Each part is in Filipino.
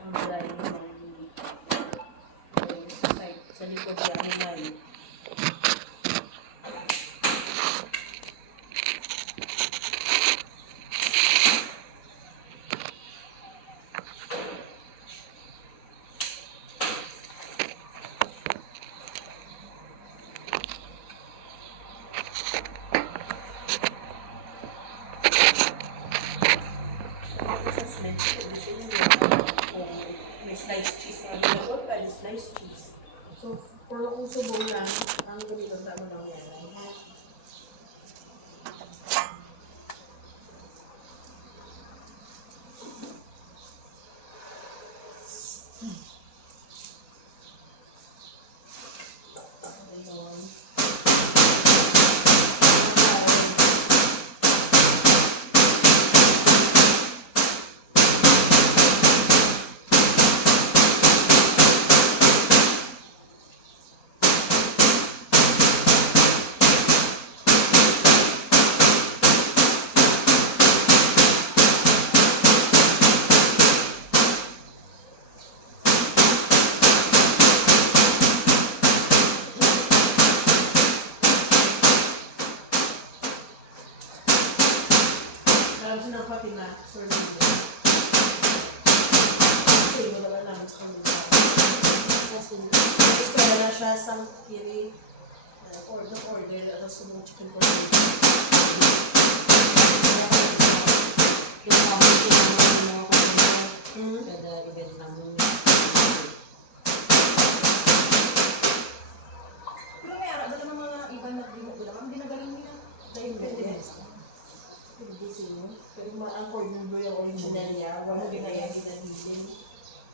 Ang balay ng sa likod niya ang balay. Sliced cheese ang ginagawa pa, sliced cheese. So, for kung subong lang, ang ginagawa mo lang yan. Alam siya ng pati na, sorry mo. Kasi wala ba naman sa kanila. Kasi gusto na siya sa kiri order at sumong chicken pork. Kada ibig namin. Pero may ara, dala ng mga ibang nagdimo ko lang. Ang dinagaling nila. Dahil pwede. Hindi sino. Pero ma-angkor yung original niya. Wala din na yan ginagilin.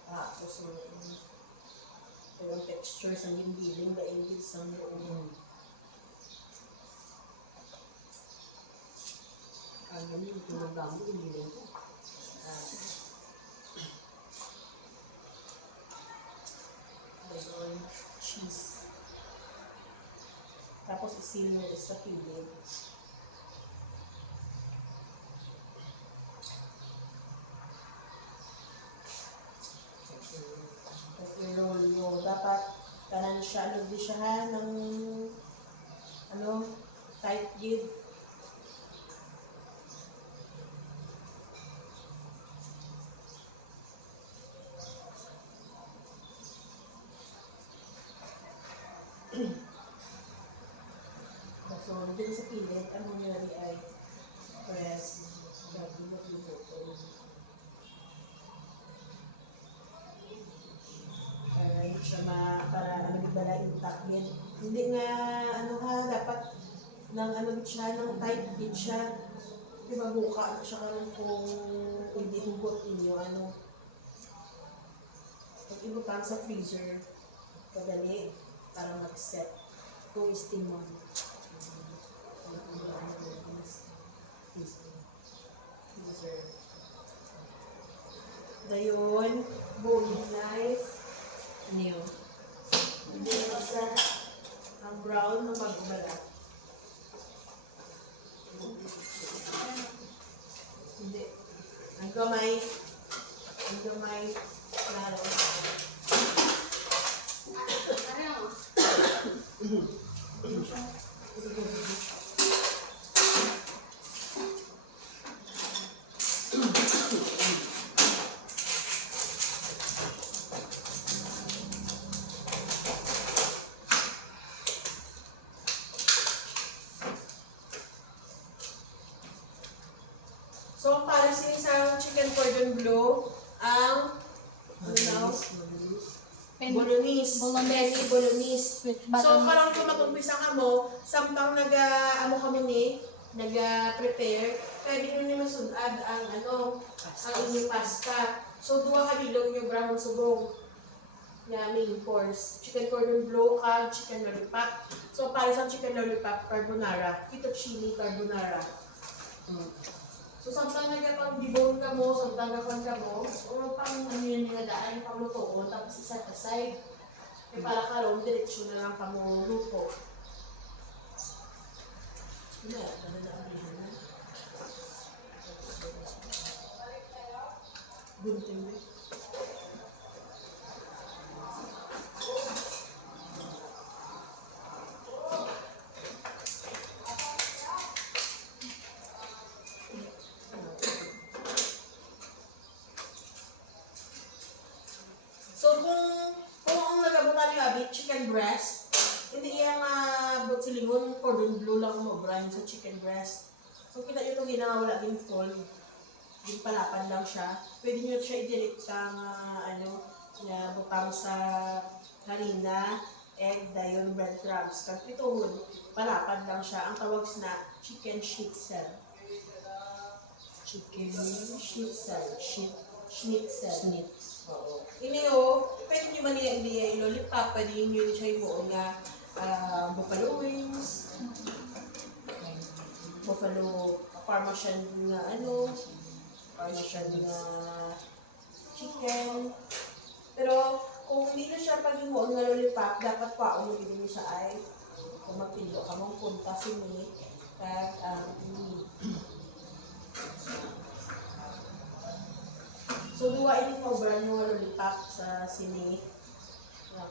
Tapos yung texture sa ginagilin. Daingil sa loob. Ang galing yung pinagdamo yung ginagilin ko. Bayon cheese. Tapos isil mo sa pilig. I-roll dapat kanan siya, ano di siya ng tight gid. So, dito sa pilit, ang mangyari ay press, lumot-lumot. Alright, siya para nagbalay yung takbin. Hindi nga, dapat ng siya, ng tight bit siya. Diba, buka siya karon kung hindi hugot ninyo, pag ibutan sa freezer, kadali, para mag-set. Kung steam mo. Freezer. Dayon, bone knife. New. Hindi na sa ang brown na mag-umala. Hindi. Ang gamay. Ang gamay. Klaro. So, para sa isang chicken cordon bleu, ang Bolognese. Bolognese. So, parang kung mag-umpisa ka mo, sampang ka mo ni, nag-prepare, pwede nyo naman sunad ang inyong pasta. So, duwa ka bilog yung brown subong na main course. Chicken cordon bleu, chicken lollipop. So, para sa chicken lollipop, carbonara. Fettuccine carbonara. So, samtang nagpang-debone ka mo, samtang nagpang ka mo, o pang yun yung nadaan, pang lutoon, tapos isa aside. E para karon diretsyo na lang ka mo luto. Gunting mo. kung ang nagabutan niyo abi, chicken breast, hindi iya nga but silingon cordon bleu lang mo, brand sa chicken breast. So kita nyo itong ginawa, wala din full. Yung palapan lang siya. Pwede nyo siya i-direct sa na butang sa harina, egg, dayon, breadcrumbs. Kasi ito, palapan lang siya. Ang tawag na chicken schnitzel. Chicken schnitzel. Schnitzel. Oo. Ini pwede nyo man i lollipop, pwede nyo siya yung nga buffalo wings, buffalo parmesan nga parmesan nga chicken. Pero kung hindi na siya pag-imuon nga lollipop, dapat pa umugin mo siya ay kung magpilo ka mong punta sini kag so duwa ini mo brand nga lollipop sa sini na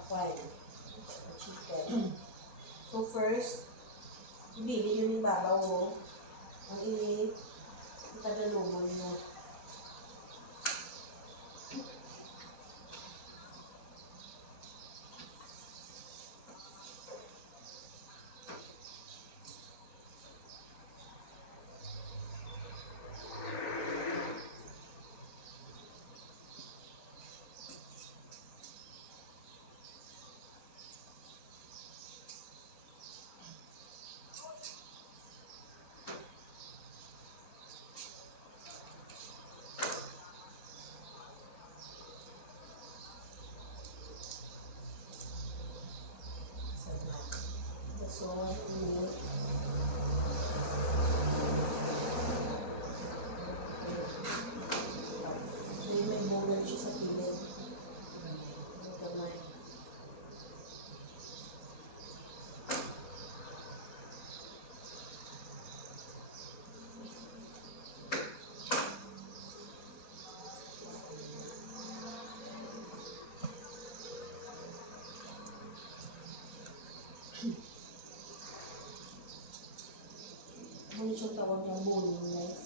chicken. So first, ibili yun yung babaw mo. Ang ini, itadalubon mo. So, may bunga siya sa pilit. Ano siya tawag ng bowling knife?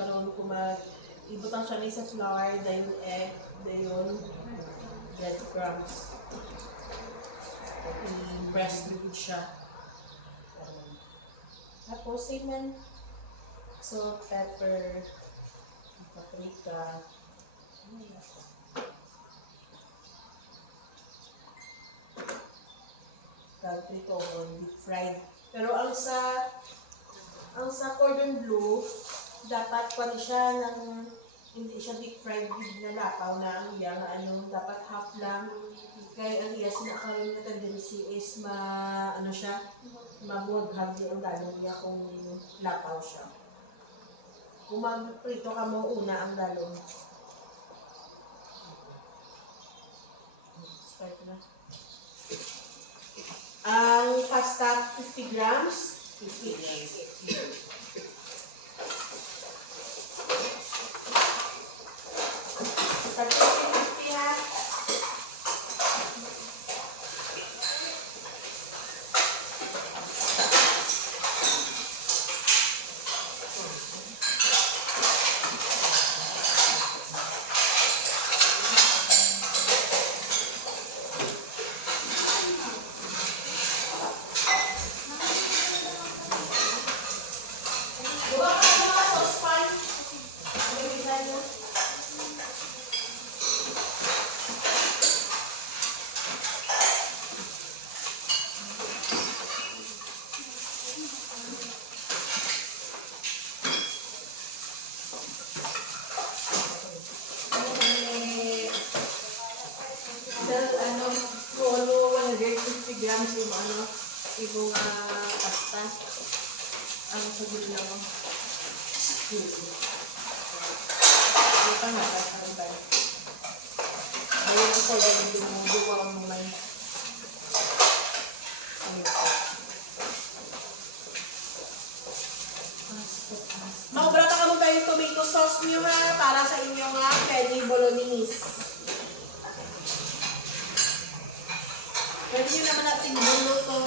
Karoon ko ibutang siya sa flour, dayon egg, dayon breadcrumbs. I-press liquid siya. Tapos cinnamon, salt, pepper, paprika. Ito deep fried. Pero ang sa cordon bleu, dapat pa siya hindi siya deep fried na lapaw na ang iya nga dapat half lang. Kaya ang iya sinakaroon na tendency is mabuhaghag ang dalong niya kung lapaw siya. Kung magprito ka mo una ang dalong. Start na. Ang pasta 50 grams. 50 grams. grams yung ano, yung pasta. Ang sabihin lang mo. Ito pa nga, kasama tayo. Ayun ko yung dumuduwa mo man. Makubrata ka mo ba yung tomato sauce niyo ha? Para sa inyong penny bolognese. Pwede nyo naman natin buluto.